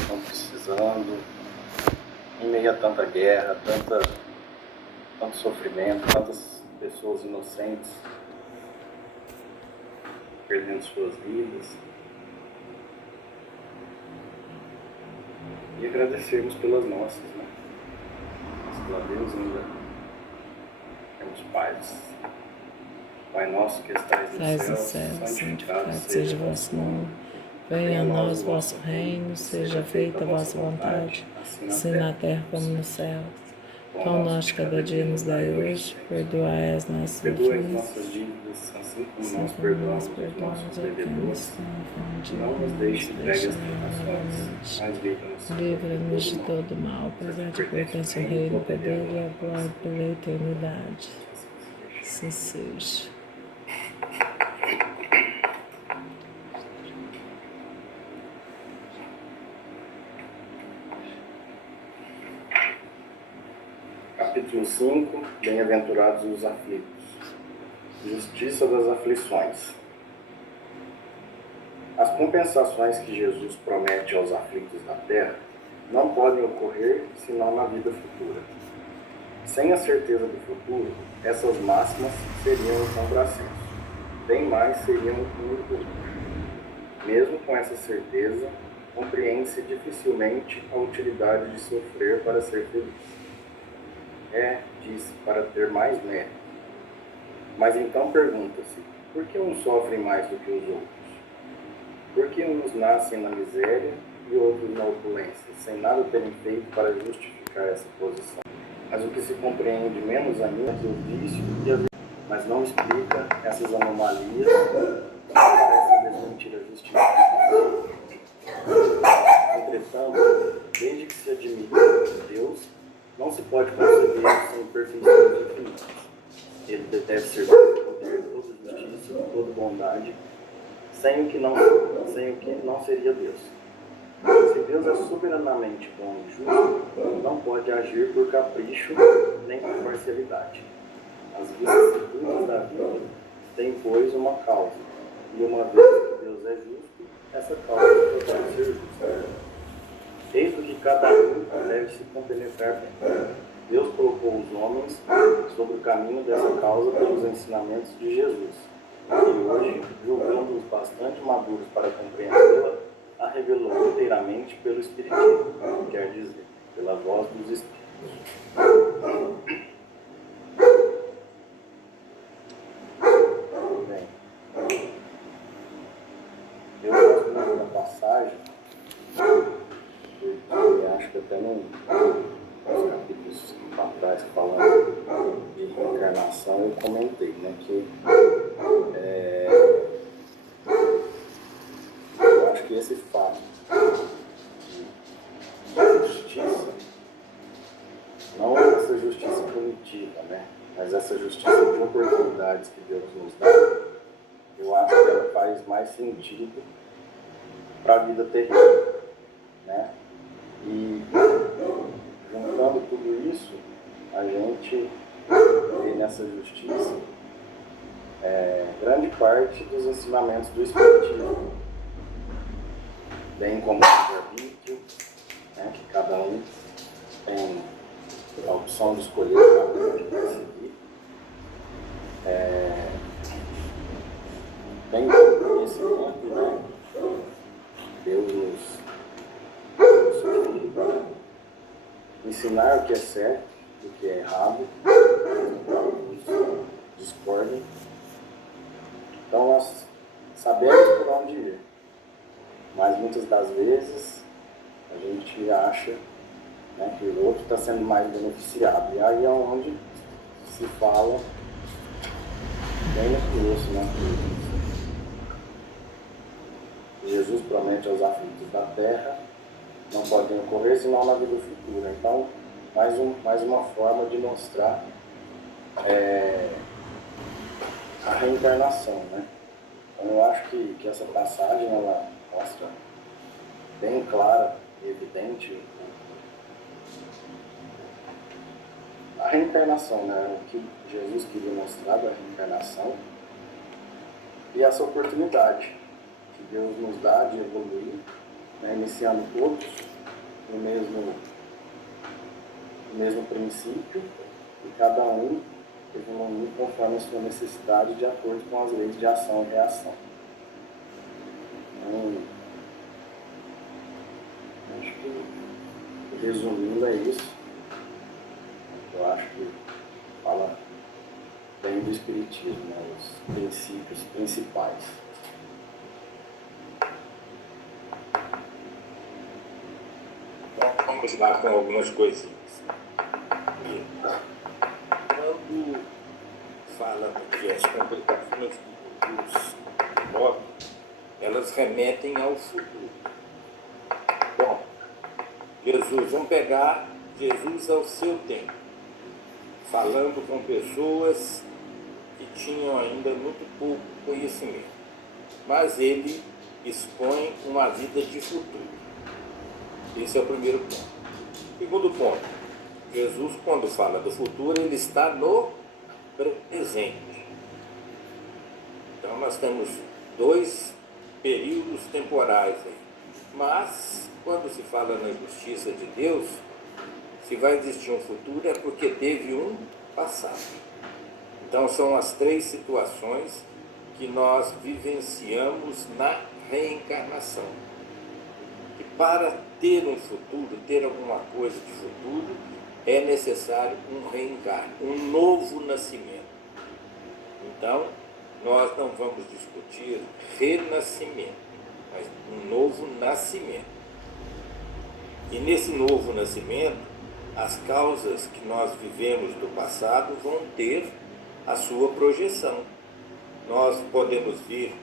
estão precisando, em meio a tanta guerra, tanto sofrimento, tantas pessoas inocentes perdendo suas vidas. E agradecermos pelas nossas, né? Graças a Deus ainda temos paz. Pai nosso que estais no céu, santificado seja o vosso nome. Venha a nós o vosso reino, seja feita a vossa vontade, assim na terra como no céu. Pão nosso de cada dia nos dai hoje, perdoai as nossas dívidas, assim como nós perdoamos os nossos devedores. Não nos deixe entregue às tentações, mas livra-nos de todo mal, pois a te pertence o reino, o poder e a glória pela eternidade. Assim seja. Capítulo 5. Bem-aventurados os aflitos. Justiça das aflições. As compensações que Jesus promete aos aflitos da terra não podem ocorrer senão na vida futura. Sem a certeza do futuro, essas máximas seriam um contrassenso. Bem mais seriam um orgulho. Mesmo com essa certeza, compreende-se dificilmente a utilidade de sofrer para ser feliz. Diz, para ter mais mérito. Mas então pergunta-se, por que uns sofrem mais do que os outros? Por que uns nascem na miséria e outros na opulência, sem nada terem feito para justificar essa posição? Mas o que se compreende menos ainda é o vício e a vida, mas não explica essas anomalias, parece desmentir a justiça. Entretanto, desde que se admite Deus, não se pode conceber sem perfeições infinitas. Ele deve ser todo poder, toda justiça, toda bondade, sem o que não seria Deus. Se Deus é soberanamente bom e justo, não pode agir por capricho nem por parcialidade. As vicissitudes da vida têm, pois, uma causa, e uma vez que Deus é justo, essa causa deve ser justa. Eis do que cada um deve se compenetrar bem. Deus colocou os homens sobre o caminho dessa causa pelos ensinamentos de Jesus. E hoje, julgando-os bastante maduros para compreendê-la, a revelou inteiramente pelo Espiritismo, quer dizer, pela voz dos Espíritos. Bem, eu gosto muito da passagem, porque acho que até nos capítulos atrás, falando de reencarnação, eu comentei, né, que eu acho que esse fato de justiça, não essa justiça punitiva, né, mas essa justiça de oportunidades que Deus nos dá, eu acho que ela faz mais sentido para a vida terrena, né? E juntando tudo isso, a gente vê nessa justiça grande parte dos ensinamentos do Espiritismo, bem como o livre-arbítrio, né, que cada um tem a opção de escolher o caminho que quer seguir. Tem conhecimento, né? Deus nos filho para ensinar o que é certo, o que é errado, para alguns discordem. Então nós sabemos por onde ir, mas muitas das vezes a gente acha, né, que o outro está sendo mais beneficiado. E aí é onde se fala bem no começo, né, que Jesus promete aos aflitos da terra não podem ocorrer senão na vida futura. Então, mais uma forma de mostrar a reencarnação, né? Então, eu acho que essa passagem ela mostra bem clara e evidente a reencarnação, né? O que Jesus queria mostrar da reencarnação e essa oportunidade que Deus nos dá de evoluir, né, iniciando todos no mesmo princípio, e cada um evoluindo conforme a sua necessidade, de acordo com as leis de ação e reação. Então, acho que, resumindo, é isso. Eu acho que fala bem do Espiritismo, né, os princípios principais. Então, vamos lá com algumas coisinhas. Quando fala que as complicações que Jesus move, elas remetem ao futuro. Bom, Jesus, vamos pegar Jesus ao seu tempo, falando com pessoas que tinham ainda muito pouco conhecimento, mas ele expõe uma vida de futuro. Esse é o primeiro ponto. Segundo ponto, Jesus, quando fala do futuro, ele está no presente. Então, nós temos dois períodos temporais aí. Mas, quando se fala na justiça de Deus, se vai existir um futuro é porque teve um passado. Então, são as três situações que nós vivenciamos na reencarnação. E para ter um futuro, ter alguma coisa de futuro, é necessário um reencarne, um novo nascimento. Então, nós não vamos discutir renascimento, mas um novo nascimento. E nesse novo nascimento, as causas que nós vivemos do passado vão ter a sua projeção. Nós podemos vir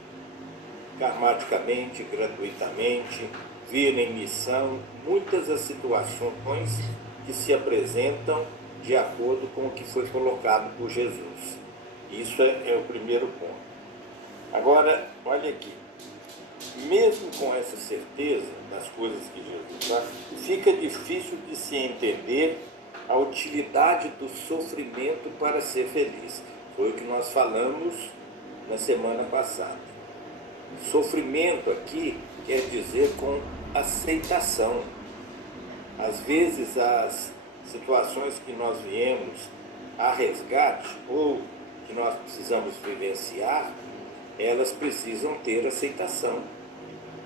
karmaticamente, gratuitamente, vir em missão, muitas as situações que se apresentam de acordo com o que foi colocado por Jesus. Isso é o primeiro ponto. Agora, olha aqui, mesmo com essa certeza das coisas que Jesus faz, fica difícil de se entender a utilidade do sofrimento para ser feliz. Foi o que nós falamos na semana passada. Sofrimento aqui quer dizer com aceitação. Às vezes as situações que nós viemos a resgate ou que nós precisamos vivenciar, elas precisam ter aceitação.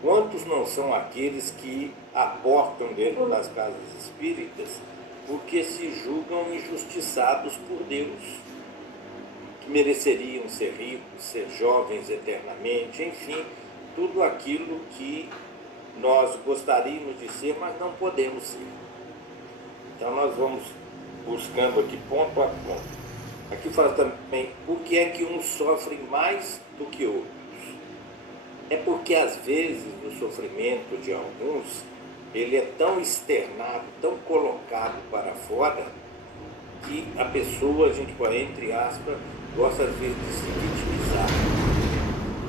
Quantos não são aqueles que aportam dentro das casas espíritas porque se julgam injustiçados por Deus, que mereceriam ser ricos, ser jovens eternamente, enfim, tudo aquilo que nós gostaríamos de ser, mas não podemos ser. Então nós vamos buscando aqui ponto a ponto. Aqui fala também, por que é que uns sofrem mais do que outros? É porque às vezes o sofrimento de alguns, ele é tão externado, tão colocado para fora, que a pessoa, a gente põe entre aspas, gosta às vezes de se vitimizar.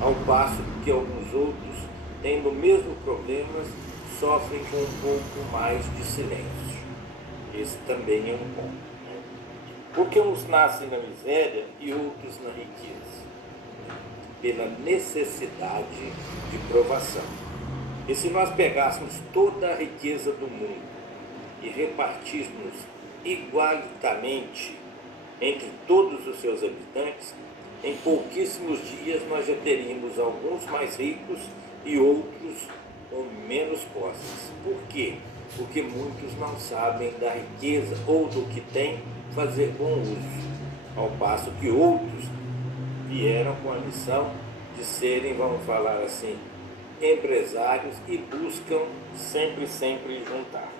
Ao passo que alguns outros, tendo o mesmo problema, sofrem com um pouco mais de silêncio. Esse também é um ponto. Porque uns nascem na miséria e outros na riqueza? Pela necessidade de provação. E se nós pegássemos toda a riqueza do mundo e repartíssemos igualitamente entre todos os seus habitantes, em pouquíssimos dias nós já teríamos alguns mais ricos e outros com menos posses. Por quê? Porque muitos não sabem da riqueza ou do que têm fazer bom uso, ao passo que outros vieram com a missão de serem, vamos falar assim, empresários e buscam sempre juntar.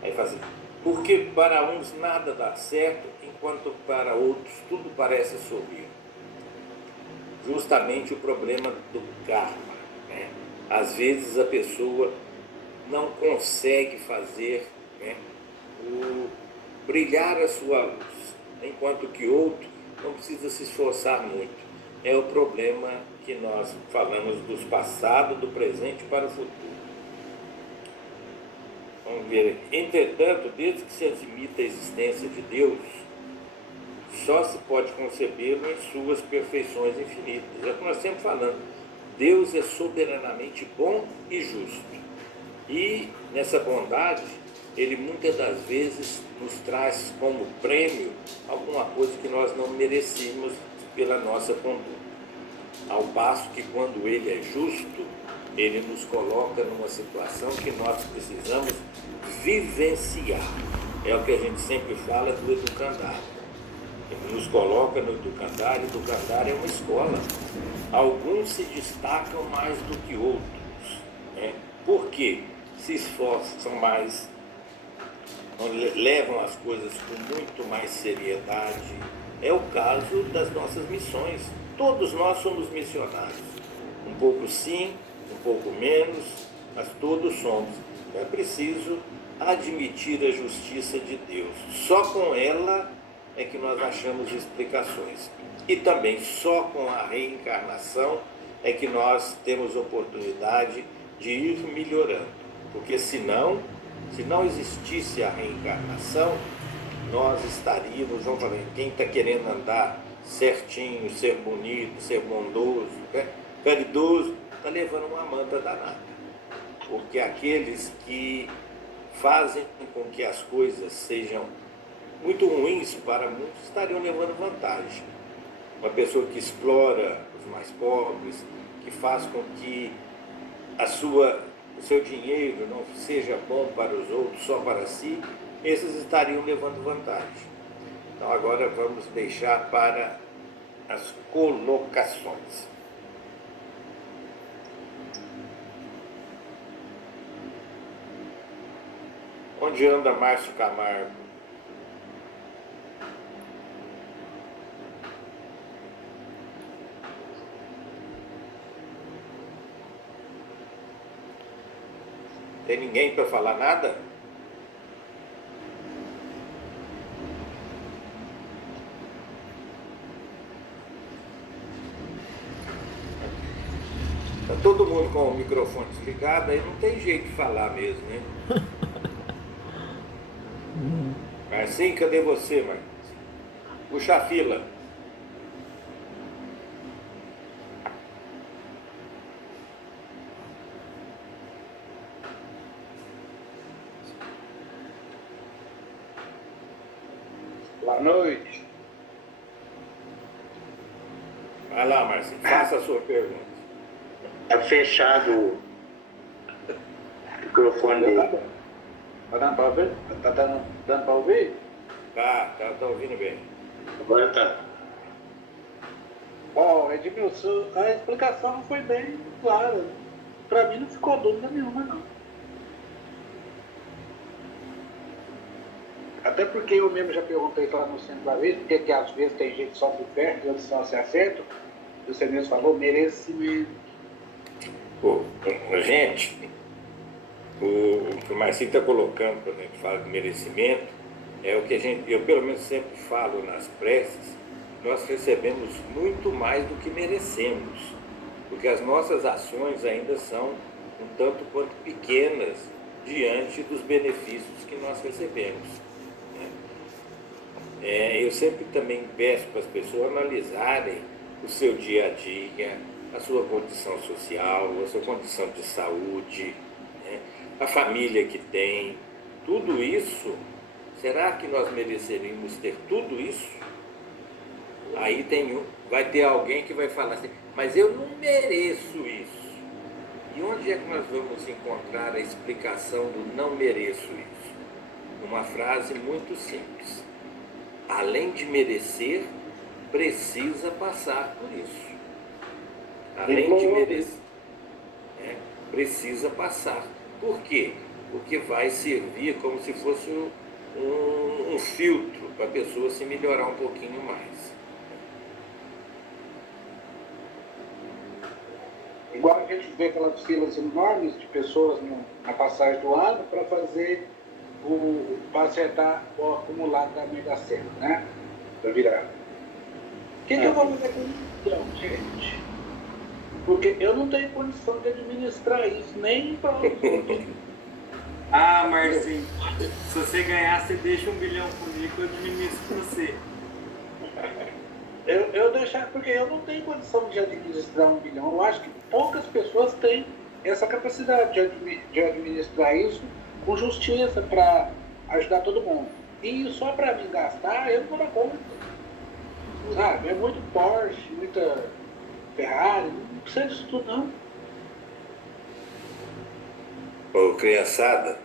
Aí fazer. Porque para uns nada dá certo, enquanto para outros tudo parece sorrir. Justamente o problema do karma, né? Às vezes a pessoa não consegue fazer, né, brilhar a sua luz, enquanto que outro não precisa se esforçar muito. É o problema que nós falamos dos passados, do presente para o futuro. Vamos ver. Entretanto, desde que se admita a existência de Deus, só se pode concebê-lo em suas perfeições infinitas. É o que nós sempre falamos. Deus é soberanamente bom e justo. E nessa bondade, ele muitas das vezes nos traz como prêmio alguma coisa que nós não merecíamos pela nossa conduta. Ao passo que quando ele é justo, ele nos coloca numa situação que nós precisamos vivenciar. É o que a gente sempre fala do educandário. Ele nos coloca no educandário é uma escola. Alguns se destacam mais do que outros, né? Por quê? Se esforçam mais, levam as coisas com muito mais seriedade. É o caso das nossas missões. Todos nós somos missionários. Um pouco sim, um pouco menos, mas todos somos. É preciso admitir a justiça de Deus. Só com ela é que nós achamos explicações. E também só com a reencarnação é que nós temos oportunidade de ir melhorando. Porque se não existisse a reencarnação, nós estaríamos, vamos falar, quem está querendo andar certinho, ser bonito, ser bondoso, né? Caridoso, está levando uma manta danada. Porque aqueles que fazem com que as coisas sejam muito ruins para muitos estariam levando vantagem. Uma pessoa que explora os mais pobres, que faz com que o seu dinheiro não seja bom para os outros, só para si, esses estariam levando vantagem. Então agora vamos deixar para as colocações. Onde anda Márcio Camargo? Tem ninguém para falar nada? Está todo mundo com o microfone desligado, aí não tem jeito de falar mesmo, né? Marcinho, cadê você, Marcinho? Puxa a fila. Boa noite. Vai lá, Marcinho, faça a sua pergunta. Tá fechado o microfone dele. Tá dando para ouvir? Tá dando para ouvir? Tá ouvindo bem. Agora tá. Bom, Edmilson, a explicação foi bem clara. Para mim não ficou dúvida nenhuma, não. Até porque eu mesmo já perguntei lá no centro da vez, porque que às vezes tem gente que sofre perto e outros não se acertam. E você mesmo falou, merecimento. Gente, o que o Marcinho está colocando quando a gente fala de merecimento é o que eu pelo menos sempre falo nas preces, nós recebemos muito mais do que merecemos, porque as nossas ações ainda são um tanto quanto pequenas diante dos benefícios que nós recebemos. Eu sempre também peço para as pessoas analisarem o seu dia a dia, a sua condição social, a sua condição de saúde, né? A família que tem, tudo isso. Será que nós mereceríamos ter tudo isso? Aí vai ter alguém que vai falar assim, mas eu não mereço isso. E onde é que nós vamos encontrar a explicação do não mereço isso? Uma frase muito simples. Além de merecer, precisa passar por isso. Além de merecer, precisa passar. Por quê? Porque vai servir como se fosse um filtro para a pessoa se melhorar um pouquinho mais. Igual a gente vê aquelas filas enormes de pessoas na passagem do ano para fazer para acertar o acumulado da Mega Sena, né? Da virada. O que eu vou fazer com isso, gente? Porque eu não tenho condição de administrar isso, nem para os outros. Ah, Marcinho, se você ganhar, você deixa 1 bilhão comigo, eu administro você. Eu deixar, porque eu não tenho condição de administrar 1 bilhão. Eu acho que poucas pessoas têm essa capacidade de administrar isso com justiça para ajudar todo mundo. E só para mim gastar, eu não vou dar conta. Sabe? É muito Porsche, muita Ferrari, não precisa disso tudo não. Ô, criançada,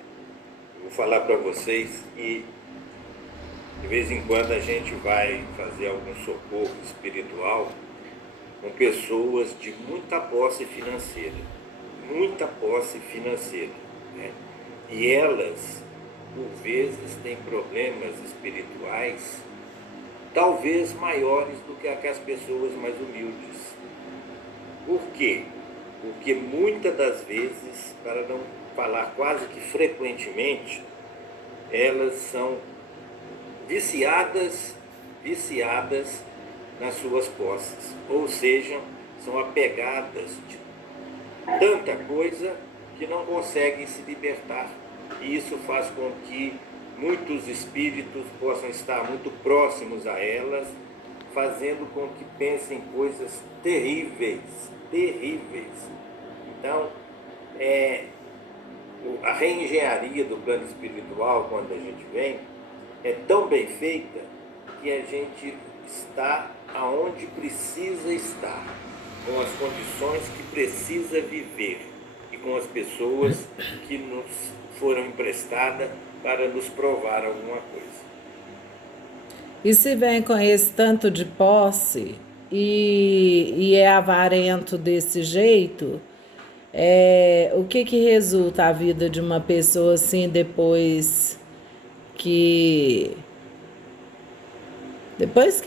vou falar para vocês que de vez em quando a gente vai fazer algum socorro espiritual com pessoas de muita posse financeira, né? E elas, por vezes, têm problemas espirituais talvez maiores do que as pessoas mais humildes. Por quê? Porque muitas das vezes, para não falar quase que frequentemente, elas são viciadas nas suas posses, ou seja, são apegadas de tanta coisa que não conseguem se libertar. E isso faz com que muitos espíritos possam estar muito próximos a elas, fazendo com que pensem coisas terríveis. Então, a reengenharia do plano espiritual, quando a gente vem, é tão bem feita que a gente está aonde precisa estar, com as condições que precisa viver e com as pessoas que nos foram emprestadas para nos provar alguma coisa. E se vem com esse tanto de posse e é avarento desse jeito, o que resulta a vida de uma pessoa assim depois que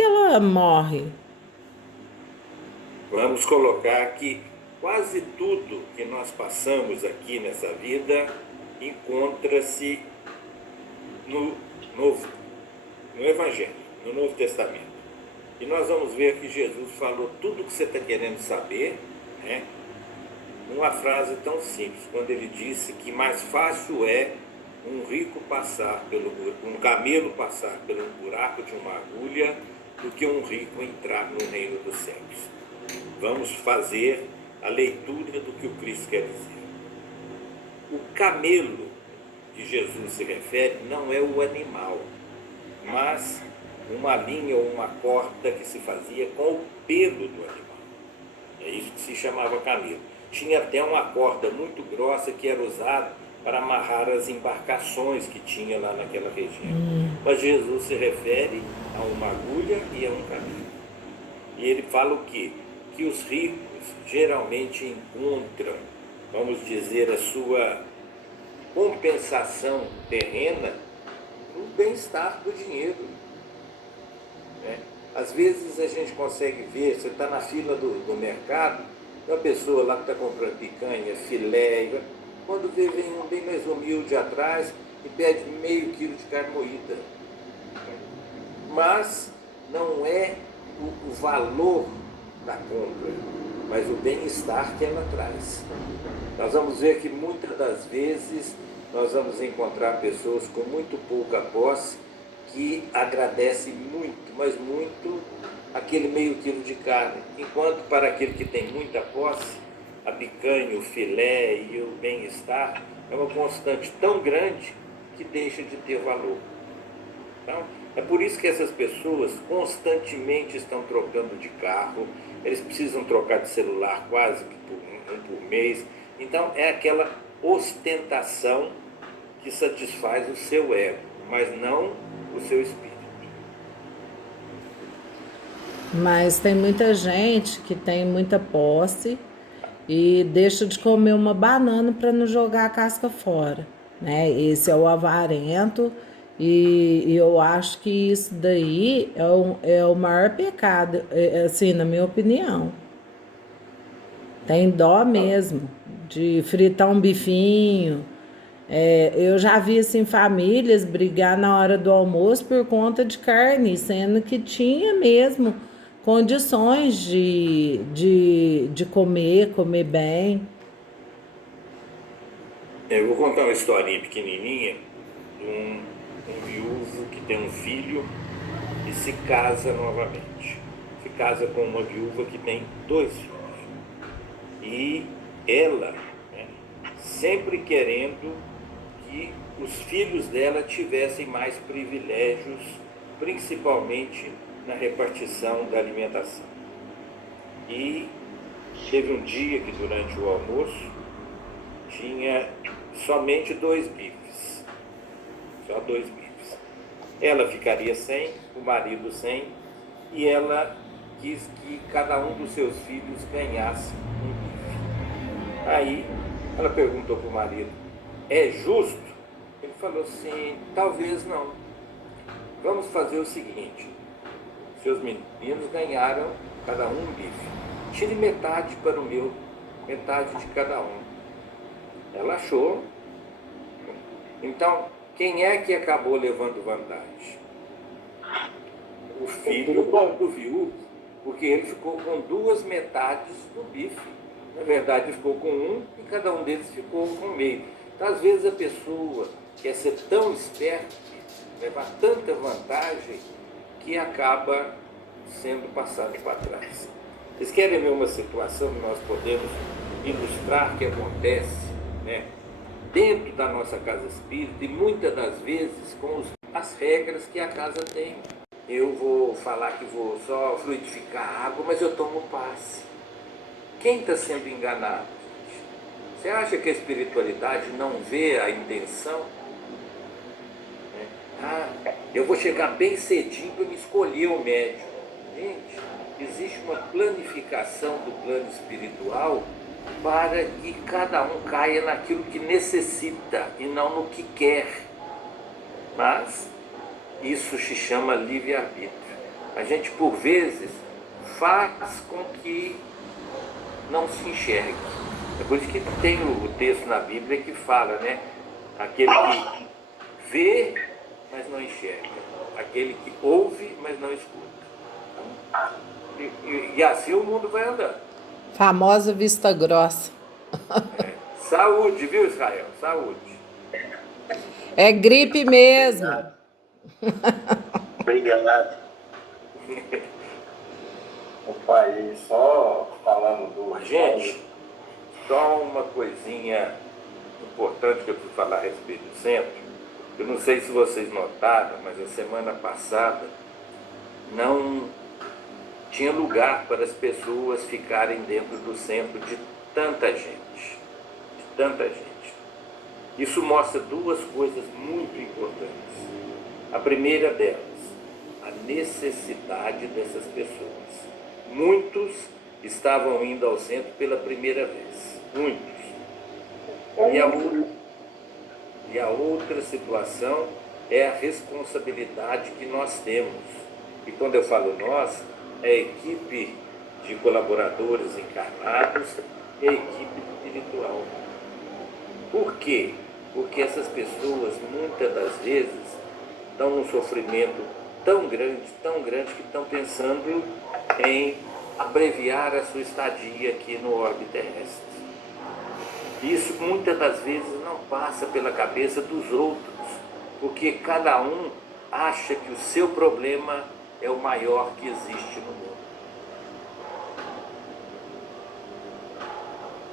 ela morre? Vamos colocar que quase tudo que nós passamos aqui nessa vida encontra-se no Evangelho, no Novo Testamento. E nós vamos ver que Jesus falou tudo o que você está querendo saber, né? Numa frase tão simples, quando ele disse que mais fácil é um camelo passar pelo buraco de uma agulha do que um rico entrar no reino dos céus. Vamos fazer a leitura do que o Cristo quer dizer. O camelo que Jesus se refere não é o animal, mas uma linha ou uma corda que se fazia com o pelo do animal. É isso que se chamava camelo. Tinha até uma corda muito grossa que era usada para amarrar as embarcações que tinha lá naquela região. Mas Jesus se refere a uma agulha e a um camelo. E ele fala o quê? Que os ricos geralmente encontram, vamos dizer, a sua compensação terrena no bem-estar do dinheiro, né? Às vezes a gente consegue ver, você está na fila do mercado, uma pessoa lá que está comprando picanha, filé, quando vem um bem mais humilde atrás e pede meio quilo de carne moída. Mas não é o valor da compra, mas o bem-estar que ela traz. Nós vamos ver que muitas das vezes nós vamos encontrar pessoas com muito pouca posse que agradecem muito, mas muito, aquele meio quilo de carne, enquanto para aquele que tem muita posse, a picanha, o filé e o bem-estar é uma constante tão grande que deixa de ter valor. Então, é por isso que essas pessoas constantemente estão trocando de carro, eles precisam trocar de celular quase que um por mês. Então, é aquela ostentação que satisfaz o seu ego, mas não o seu espírito. Mas tem muita gente que tem muita posse e deixa de comer uma banana para não jogar a casca fora, né? Esse é o avarento e eu acho que isso daí é o maior pecado, assim, na minha opinião. Tem dó mesmo de fritar um bifinho. Eu já vi assim, famílias brigar na hora do almoço por conta de carne, sendo que tinha mesmo condições de comer bem. Eu vou contar uma historinha pequenininha de um viúvo que tem um filho e se casa novamente. Se casa com uma viúva que tem 2 filhos. E ela, né, sempre querendo que os filhos dela tivessem mais privilégios, principalmente na repartição da alimentação. E teve um dia que durante o almoço tinha somente 2 bifes, só 2 bifes. Ela ficaria sem, o marido sem, e ela quis que cada um dos seus filhos ganhasse um bife. Aí ela perguntou para o marido: é justo? Ele falou assim: talvez não. Vamos fazer o seguinte: seus meninos ganharam cada um bife. Tire metade para o meu, metade de cada um. Ela achou. Então, quem é que acabou levando vantagem? O filho do viúvo, porque ele ficou com 2 metades do bife. Na verdade, ficou com um e cada um deles ficou com meio. Então, às vezes, a pessoa quer ser tão esperta, levar tanta vantagem, que acaba sendo passado para trás. Vocês querem ver uma situação que nós podemos ilustrar que acontece, né, dentro da nossa casa espírita e muitas das vezes com as regras que a casa tem? Eu vou falar que vou só fluidificar a água, mas eu tomo passe. Quem está sendo enganado? Você acha que a espiritualidade não vê a intenção? Eu vou chegar bem cedinho para me escolher o médium. Gente, existe uma planificação do plano espiritual para que cada um caia naquilo que necessita e não no que quer. Mas isso se chama livre-arbítrio. A gente, por vezes, faz com que não se enxergue. É por isso que tem o texto na Bíblia que fala, né? Aquele que vê, mas não enxerga. Aquele que ouve, mas não escuta. E assim o mundo vai andando. Famosa vista grossa. Saúde, viu, Israel? Saúde. É gripe mesmo. Obrigado. Opa, aí só falando do... Gente, só uma coisinha importante que eu preciso falar a respeito do centro. Eu não sei se vocês notaram, mas a semana passada não tinha lugar para as pessoas ficarem dentro do centro de tanta gente. De tanta gente. Isso mostra 2 coisas muito importantes. A primeira delas, a necessidade dessas pessoas. Muitos estavam indo ao centro pela primeira vez. Muitos. E a outra situação é a responsabilidade que nós temos. E quando eu falo nós, é a equipe de colaboradores encarnados e a equipe espiritual. Por quê? Porque essas pessoas, muitas das vezes, estão num sofrimento tão grande, que estão pensando em abreviar a sua estadia aqui no orbe terrestre. Isso muitas das vezes não passa pela cabeça dos outros, porque cada um acha que o seu problema é o maior que existe no mundo.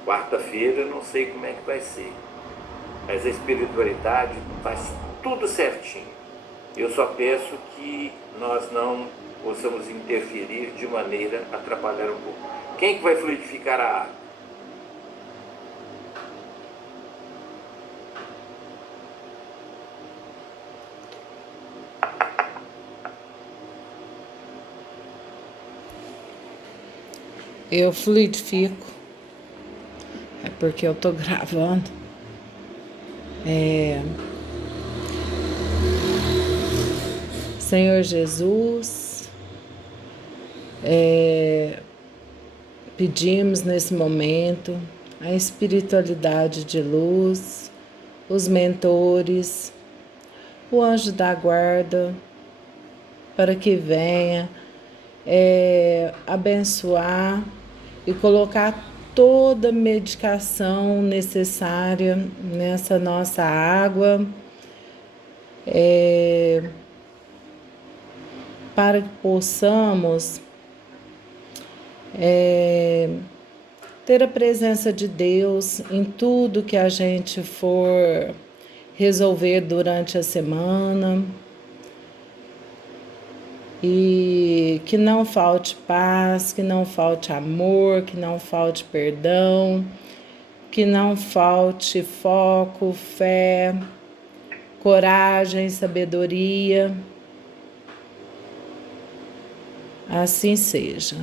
Quarta-feira não sei como é que vai ser, mas a espiritualidade faz tudo certinho. Eu só peço que nós não possamos interferir de maneira a atrapalhar um pouco. Quem que vai fluidificar a água? Eu fluidifico. É porque eu tô gravando. Senhor Jesus, pedimos nesse momento a espiritualidade de luz, os mentores, o anjo da guarda, para que venha abençoar e colocar toda a medicação necessária nessa nossa água, para que possamos ter a presença de Deus em tudo que a gente for resolver durante a semana. E que não falte paz, que não falte amor, que não falte perdão, que não falte foco, fé, coragem, sabedoria. Assim seja.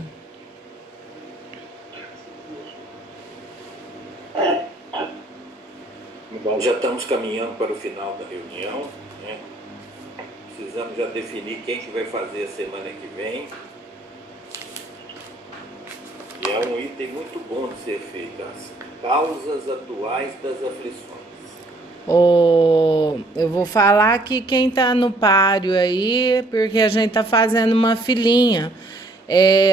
Bom, já estamos caminhando para o final da reunião, né? Precisamos já definir quem que vai fazer a semana que vem. E é um item muito bom de ser feito, as causas atuais das aflições. Eu vou falar aqui quem tá no páreo aí, porque a gente tá fazendo uma filinha.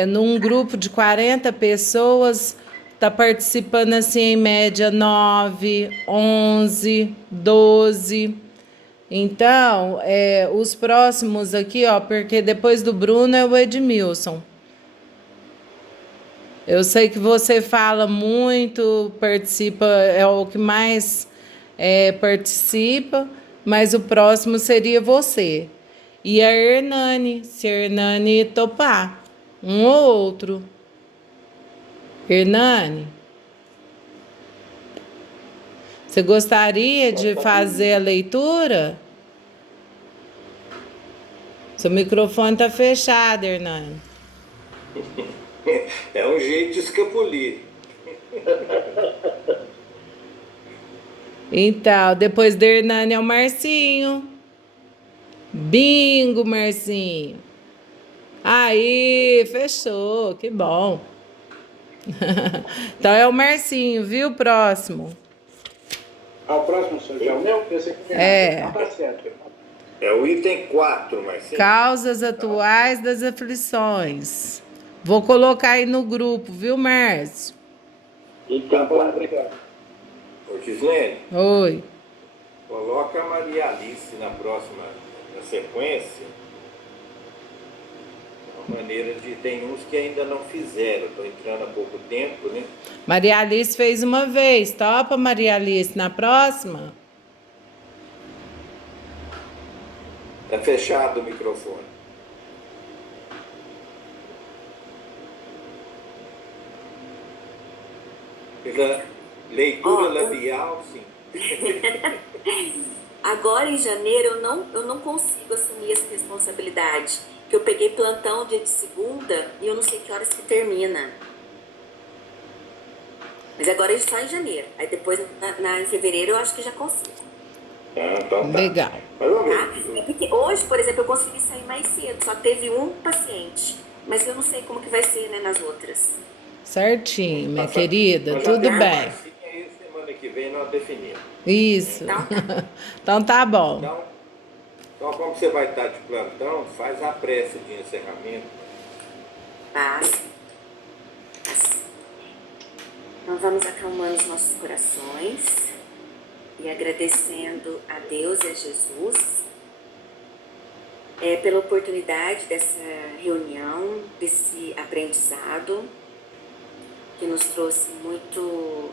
Num grupo de 40 pessoas, tá participando assim em média 9, 11, 12. Então, os próximos aqui, ó, porque depois do Bruno é o Edmilson. Eu sei que você fala muito, participa, é o que mais participa, mas o próximo seria você. E a Hernani, se a Hernani topar, um ou outro. Hernani, você gostaria de fazer a leitura? Seu microfone está fechado, Hernani. É um jeito de escapulir. Então, depois da Hernani é o Marcinho. Bingo, Marcinho. Aí, fechou, que bom. Então é o Marcinho, viu? Próximo. O próximo senhor já é o meu? Pensei que É. tá certo. É o item 4, Marcinho. Causas atuais das aflições. Vou colocar aí no grupo, viu, Márcio? Tá bom, obrigado. Ô, Gislene, Oi. coloca a Maria Alice na próxima, na sequência. Uma maneira de... Tem uns que ainda não fizeram, estão entrando há pouco tempo, né? Maria Alice fez uma vez. Topa, Maria Alice, na próxima? Está fechado o microfone. Pela leitura labial, sim. Agora em janeiro eu não consigo assumir essa responsabilidade. Que eu peguei plantão dia de segunda e eu não sei que horas que termina. Mas agora é só em janeiro. Aí depois em fevereiro eu acho que já consigo. Então tá. Legal. Mas vamos Tá? ver. É porque hoje, por exemplo, eu consegui sair mais cedo. Só teve um paciente. Mas eu não sei como que vai ser, né, nas outras. Certinho, minha Mas querida, já tudo tem uma bem. Marcinha aí, semana que vem nós definimos. Isso. Então, Então tá bom. Então, como você vai estar de plantão, faz a prece de encerramento. Assim. Então vamos acalmando os nossos corações e agradecendo a Deus e a Jesus pela oportunidade dessa reunião, desse aprendizado que nos trouxe muito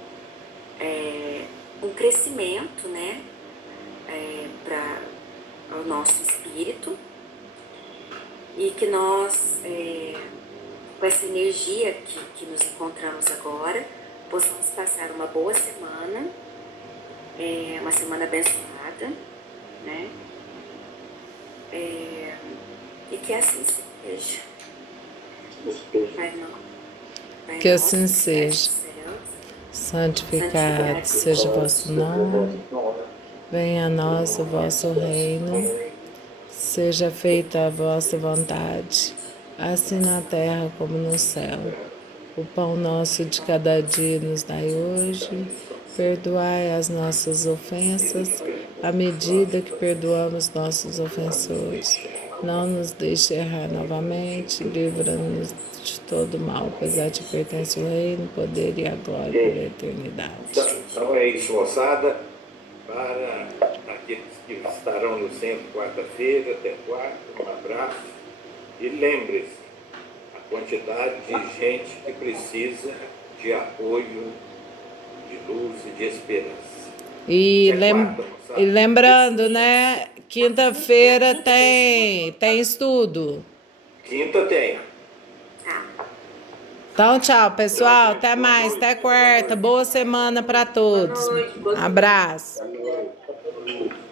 um crescimento, né, para o nosso espírito, e que nós, com essa energia que nos encontramos agora, possamos passar uma boa semana, uma semana abençoada, né? E que assim seja. Pai Que nosso, assim que estais seja. nos céus, Santificado seja o vosso nome. Venha a nós o vosso reino. Seja feita a vossa vontade, assim na terra como no céu. O pão nosso de cada dia nos dai hoje. Perdoai as nossas ofensas, à medida que perdoamos nossos ofensores. Não nos deixe errar novamente, livra-nos de todo mal, pois a ti pertence o reino, o poder e a glória por eternidade. Então é isso, moçada. Para aqueles que estarão no centro quarta-feira, até quarta, um abraço. E lembre-se, a quantidade de gente que precisa de de apoio, de luz e de esperança. E, É lem- quarta, moçada? e lembrando, né? Quinta-feira tem estudo. Quinta tem. Então, tchau, pessoal. Tchau, gente. Até Boa mais. noite. Até quarta. Boa semana para todos. Boa noite, boa semana. Abraço. Boa noite.